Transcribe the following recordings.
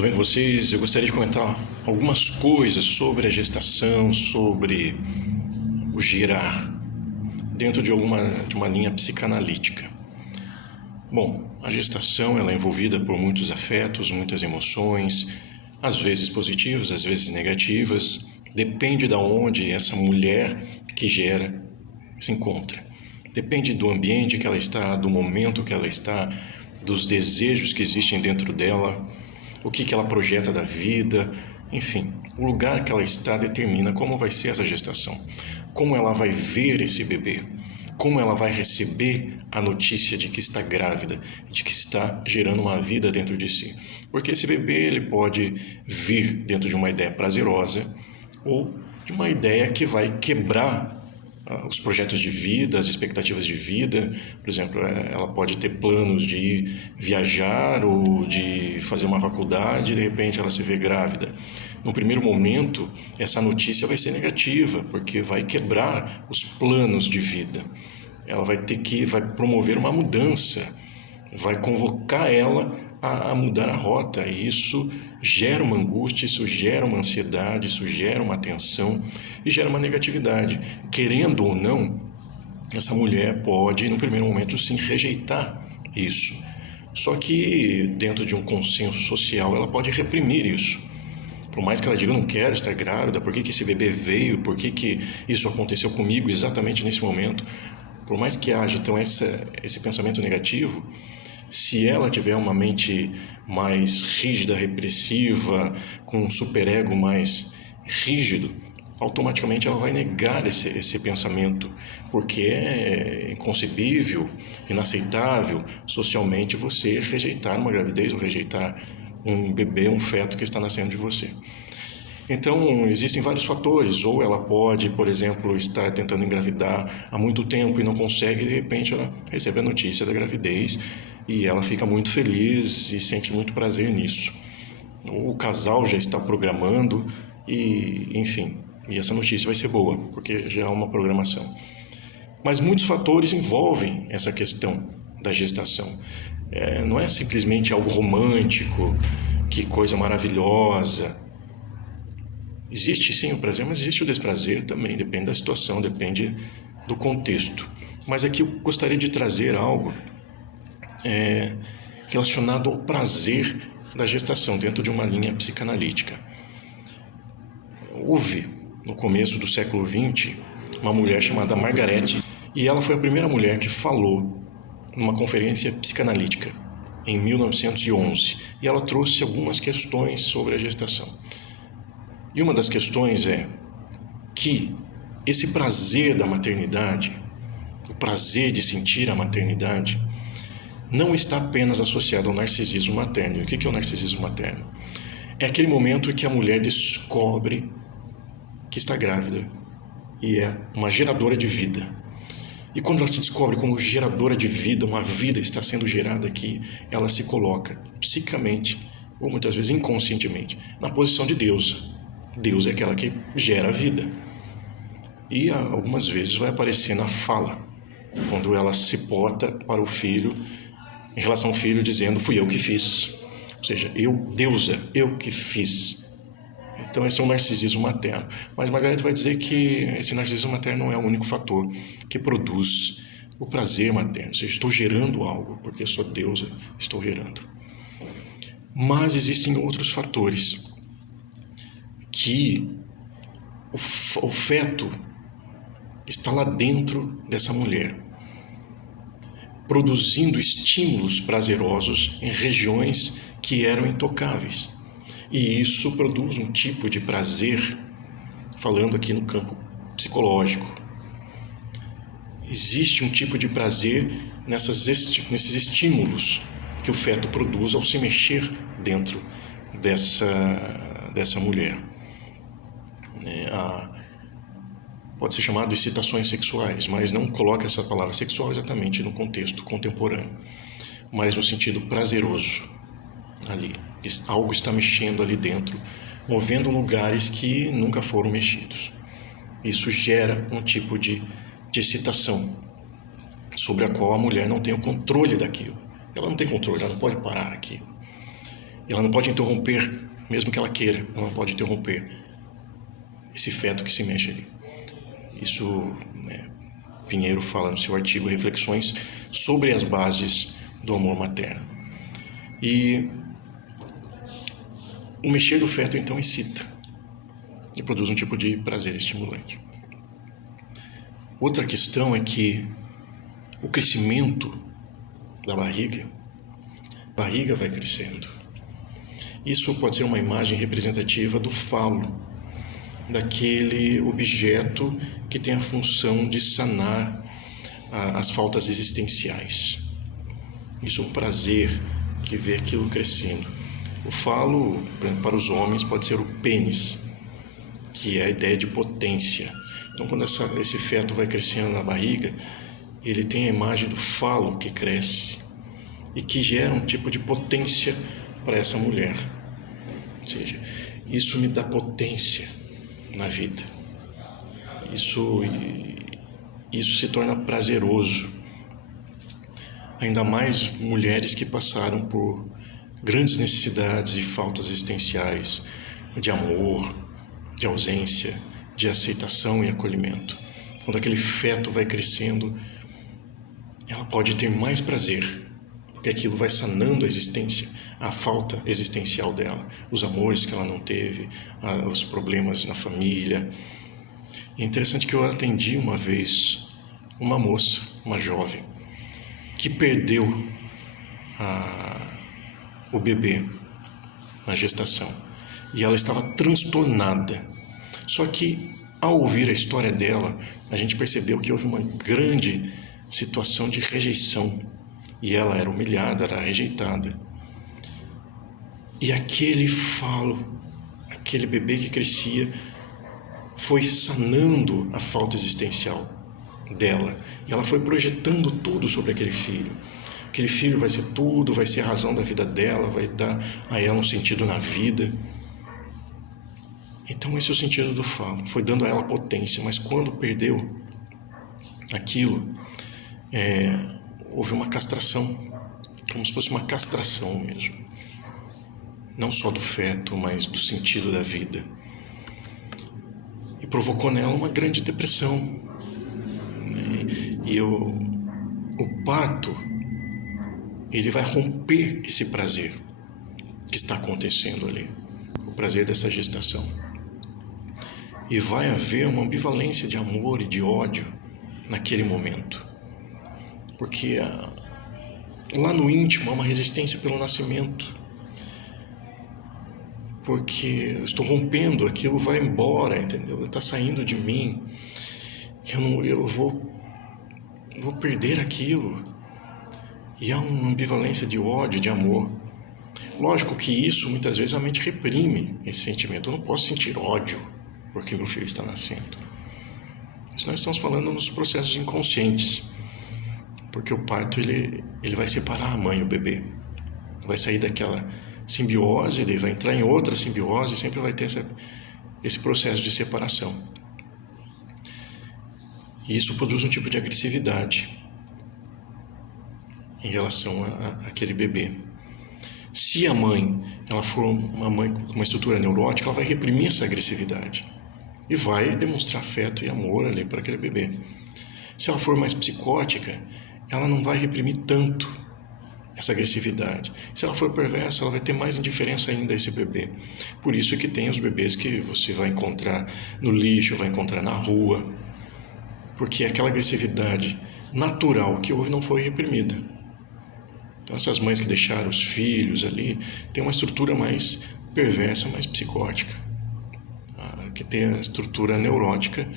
tudo bem com vocês? Eu gostaria de comentar algumas coisas sobre a gestação, sobre o gerar, dentro de uma linha psicanalítica. Bom, a gestação ela é envolvida por muitos afetos, muitas emoções, às vezes positivas, às vezes negativas, depende de onde essa mulher que gera se encontra. Depende do ambiente que ela está, do momento que ela está, dos desejos que existem dentro dela, o que ela projeta da vida, enfim, o lugar que ela está determina como vai ser essa gestação, como ela vai ver esse bebê, como ela vai receber a notícia de que está grávida, de que está gerando uma vida dentro de si. Porque esse bebê ele pode vir dentro de uma ideia prazerosa ou de uma ideia que vai quebrar os projetos de vida, as expectativas de vida. Por exemplo, ela pode ter planos de viajar ou de fazer uma faculdade e de repente ela se vê grávida. No primeiro momento, essa notícia vai ser negativa, porque vai quebrar os planos de vida. Ela vai promover uma mudança, vai convocar ela a mudar a rota, e isso gera uma angústia, isso gera uma ansiedade, isso gera uma tensão e gera uma negatividade. Querendo ou não, essa mulher pode, no primeiro momento, sim, rejeitar isso. Só que, dentro de um consenso social, ela pode reprimir isso. Por mais que ela diga, eu não quero estar grávida, por que esse bebê veio, por que isso aconteceu comigo exatamente nesse momento? Por mais que haja, então, esse pensamento negativo, se ela tiver uma mente mais rígida, repressiva, com um superego mais rígido, automaticamente ela vai negar esse pensamento, porque é inconcebível, inaceitável socialmente você rejeitar uma gravidez ou rejeitar um bebê, um feto que está nascendo de você. Então, existem vários fatores, ou ela pode, por exemplo, estar tentando engravidar há muito tempo e não consegue, e de repente ela recebe a notícia da gravidez e ela fica muito feliz e sente muito prazer nisso. O casal já está programando e, enfim, e essa notícia vai ser boa, porque já há uma programação. Mas muitos fatores envolvem essa questão da gestação. Não é simplesmente algo romântico, que coisa maravilhosa. Existe sim o prazer, mas existe o desprazer também, depende da situação, depende do contexto. Mas aqui eu gostaria de trazer algo relacionado ao prazer da gestação, dentro de uma linha psicanalítica. Houve, no começo do século XX, uma mulher chamada Margaret, e ela foi a primeira mulher que falou numa conferência psicanalítica, em 1911, e ela trouxe algumas questões sobre a gestação. E uma das questões é que esse prazer da maternidade, o prazer de sentir a maternidade, não está apenas associado ao narcisismo materno. E o que é o narcisismo materno? É aquele momento em que a mulher descobre que está grávida e é uma geradora de vida. E quando ela se descobre como geradora de vida, uma vida está sendo gerada aqui, ela se coloca psicamente, ou muitas vezes inconscientemente, na posição de deusa. Deus é aquela que gera a vida. E algumas vezes vai aparecer na fala, quando ela se porta para o filho, em relação ao filho, dizendo, fui eu que fiz. Ou seja, eu, deusa, eu que fiz. Então esse é um narcisismo materno. Mas Margaret vai dizer que esse narcisismo materno não é o único fator que produz o prazer materno. Ou seja, estou gerando algo, porque sou deusa, estou gerando. Mas existem outros fatores que o feto está lá dentro dessa mulher, produzindo estímulos prazerosos em regiões que eram intocáveis. E isso produz um tipo de prazer, falando aqui no campo psicológico. Existe um tipo de prazer nesses estímulos que o feto produz ao se mexer dentro dessa mulher. Pode ser chamado de excitações sexuais, mas não coloca essa palavra sexual exatamente no contexto contemporâneo, mas no sentido prazeroso ali. Algo está mexendo ali dentro, movendo lugares que nunca foram mexidos. Isso gera um tipo de excitação sobre a qual a mulher não tem o controle daquilo. Ela não tem controle, ela não pode parar aquilo. Ela não pode interromper, mesmo que ela queira, ela não pode interromper esse feto que se mexe ali. Isso, Pinheiro fala no seu artigo Reflexões sobre as bases do amor materno. E o mexer do feto então excita e produz um tipo de prazer estimulante. Outra questão é que o crescimento da barriga vai crescendo. Isso pode ser uma imagem representativa do falo, daquele objeto que tem a função de sanar as faltas existenciais. Isso é um prazer que vê aquilo crescendo. O falo, para os homens, pode ser o pênis, que é a ideia de potência. Então, quando esse feto vai crescendo na barriga, ele tem a imagem do falo que cresce e que gera um tipo de potência para essa mulher. Ou seja, isso me dá potência na vida. Isso se torna prazeroso. Ainda mais mulheres que passaram por grandes necessidades e faltas existenciais, de amor, de ausência, de aceitação e acolhimento. Quando aquele feto vai crescendo, ela pode ter mais prazer, porque aquilo vai sanando a existência, a falta existencial dela, os amores que ela não teve, os problemas na família. E é interessante que eu atendi uma vez uma moça, uma jovem, que perdeu o bebê na gestação e ela estava transtornada. Só que ao ouvir a história dela, a gente percebeu que houve uma grande situação de rejeição e ela era humilhada, era rejeitada. E aquele falo, aquele bebê que crescia, foi sanando a falta existencial dela. E ela foi projetando tudo sobre aquele filho. Aquele filho vai ser tudo, vai ser a razão da vida dela, vai dar a ela um sentido na vida. Então esse é o sentido do falo, foi dando a ela potência, mas quando perdeu aquilo, houve uma castração, como se fosse uma castração mesmo. Não só do feto, mas do sentido da vida. E provocou nela uma grande depressão. E o parto, ele vai romper esse prazer que está acontecendo ali, o prazer dessa gestação. E vai haver uma ambivalência de amor e de ódio naquele momento. Porque lá no íntimo há uma resistência pelo nascimento. Porque eu estou rompendo, aquilo vai embora, entendeu? Está saindo de mim. Eu vou perder aquilo. E há uma ambivalência de ódio, de amor. Lógico que isso, muitas vezes, a mente reprime esse sentimento. Eu não posso sentir ódio porque meu filho está nascendo. Isso nós estamos falando nos processos inconscientes. Porque o parto, ele vai separar a mãe e o bebê. Vai sair daquela simbiose, ele vai entrar em outra simbiose, sempre vai ter esse processo de separação. E isso produz um tipo de agressividade em relação àquele bebê. Se a mãe, ela for uma mãe com uma estrutura neurótica, ela vai reprimir essa agressividade e vai demonstrar afeto e amor ali para aquele bebê. Se ela for mais psicótica, ela não vai reprimir tanto essa agressividade. Se ela for perversa, ela vai ter mais indiferença ainda a esse bebê. Por isso que tem os bebês que você vai encontrar no lixo, vai encontrar na rua, porque aquela agressividade natural que houve não foi reprimida. Então essas mães que deixaram os filhos ali têm uma estrutura mais perversa, mais psicótica, que tem a estrutura neurótica,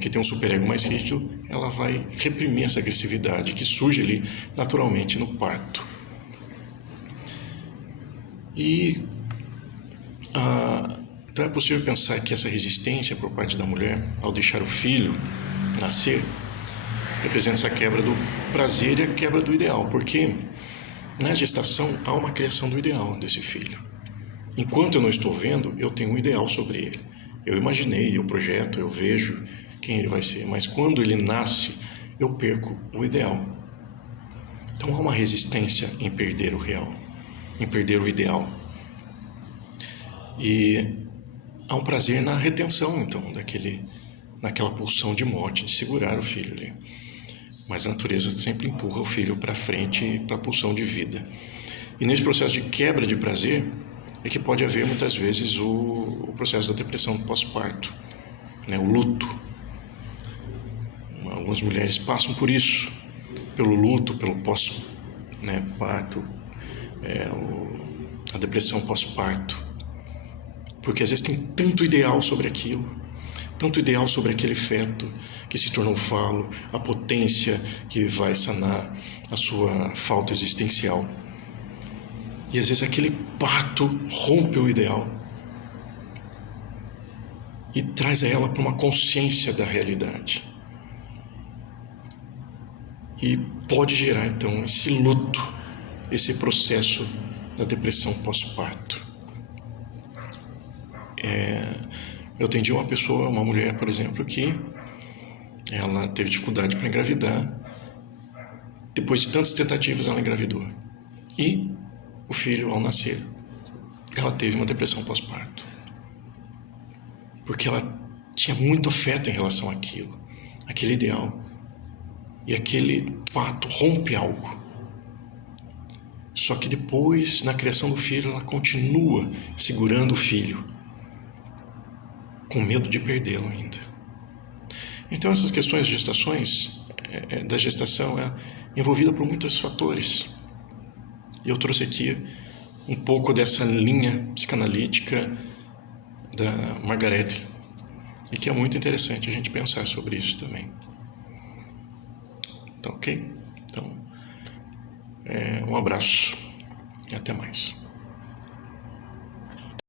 que tem um superego mais rígido, ela vai reprimir essa agressividade que surge ali naturalmente no parto. Então é possível pensar que essa resistência por parte da mulher ao deixar o filho nascer representa essa quebra do prazer e a quebra do ideal, porque na gestação há uma criação do ideal desse filho. Enquanto eu não estou vendo, eu tenho um ideal sobre ele. Eu imaginei, eu projeto, eu vejo quem ele vai ser, mas quando ele nasce, eu perco o ideal. Então há uma resistência em perder o real, em perder o ideal. E há um prazer na retenção, então, naquela pulsão de morte, de segurar o filho ali. Mas a natureza sempre empurra o filho para frente, para a pulsão de vida. E nesse processo de quebra de prazer é que pode haver muitas vezes o processo da depressão pós-parto, né? O luto. Algumas mulheres passam por isso, pelo luto, pelo pós-parto, a depressão pós-parto. Porque às vezes tem tanto ideal sobre aquilo, tanto ideal sobre aquele feto que se tornou falo, a potência que vai sanar a sua falta existencial. E às vezes aquele parto rompe o ideal e traz a ela para uma consciência da realidade. E pode gerar então esse luto, esse processo da depressão pós-parto. Eu atendi uma mulher, por exemplo, que ela teve dificuldade para engravidar. Depois de tantas tentativas, ela engravidou. E o filho, ao nascer, ela teve uma depressão pós-parto. Porque ela tinha muito afeto em relação àquilo, aquele ideal. E aquele parto rompe algo. Só que depois, na criação do filho, ela continua segurando o filho, com medo de perdê-lo ainda. Então essas questões de gestações, da gestação, é envolvida por muitos fatores. E eu trouxe aqui um pouco dessa linha psicanalítica da Margaret, e que é muito interessante a gente pensar sobre isso também. Tá ok? Então, um abraço e até mais.